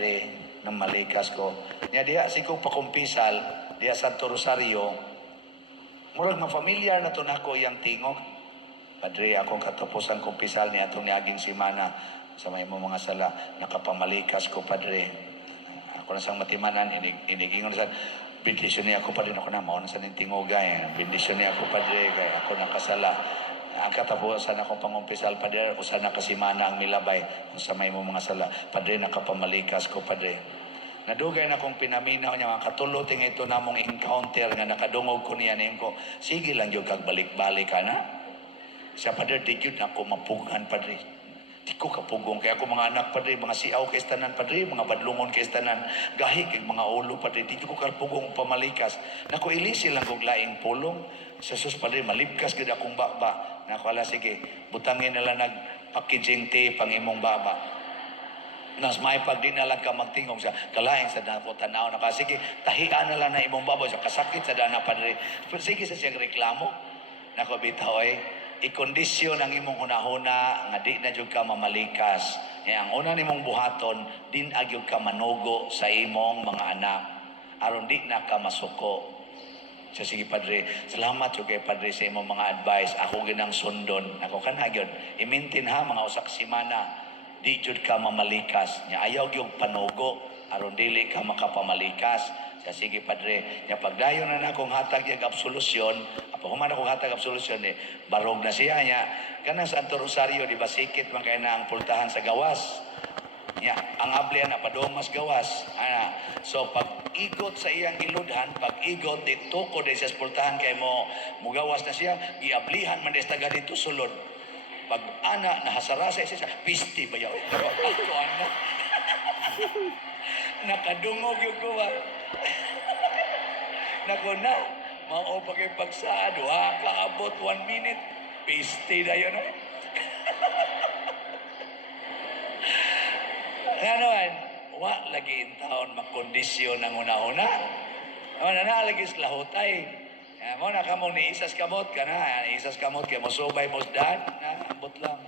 ng malikas ko. Nya diha si kong pakumpisal, diha Santo Rosario, murag mafamiliar na to nako iyang tingog. Padre, akong katapusan kumpisal ni atong niaging simana sa may mga sala, nakapamalikas ko, Padre. Ako na sang matimanan, inigingon sa bendisyon niya ako, Padre, ako na, mauna sa ning tingogay. Bendisyon niya ako, Padre, kaya ako nakasala. Ang katapusan akong pangumpisal, Padre, usa na kasimana ang milabay kung sa may mga sala. Padre, nakapamalikas ko, Padre. Nadugay na kong pinaminaw niya, mga katuluting ito namong encounter nga nakadungog ko niya name ko. Sige lang yung kagbalik-balik ka na. Siya, Padre, di yun ako mapugan, Padre. Di ko kapugong. Kaya ako mga anak, Padre, mga siaw kay istanan, Padre, mga badlungon kay istanan, gahi kay mga ulo, Padre, di ko kapugong pamalikas. Naku, ilisi lang kong laing pulong. Sa sus, Padre, malibkas gid akong baba. Naku, ala, sige, butangin nila nag-packaging tape ang imong baba. Nas may pag di nalang ka magtingog sa kalaing sa dako tanaw na ka. Sige, tahian na lang na imong baboy sa kasakit sa dana, Padre. Sige sa siyang reklamo. Naku, bitaw ikondisyon ang imong hunahuna nga di na jud ka mamalikas. Ang una nimong buhaton, din agyud ka manugo sa imong mga anak aron di na ka masuko. So, sige, Padre, salamat yung kay Padre sa imong mga advice. Ako ginang sundon. Ako ka na yun. I-maintain ha, mga usak simana. Di jud ka mamalikas. Nya ayaw yung panugo. Aron dili ka makapamalikas. So, sige, Padre. Nya pagdayon na akong hatag yung absolusyon. Apo human akong hatag absolusyon barog na siya niya. Kanang Santo Rosario, di ba sikit man kayo na ang pultahan sa gawas. Ya, ang ablian na padomas gawas. So pag igot sa iyang iludhan, pag igot dito ko sa pultahan kay mo mugawas na siya, iablihan man des taga dito sulod. Pag ana nahasarasa siya, pisti ba yaw? Ako ana. Nakadungog yung kuwa. Nakuna, mao pa kay pagsaad, kaabot 1 minute, pisti na yun. Ngayon, wa lagi in taon makondisyon ng una-una. Na lagi sa lahutay. Mo na kamo ni isas kamot ka na. Isas kamot kay mo subay mo dad. Ambot lang.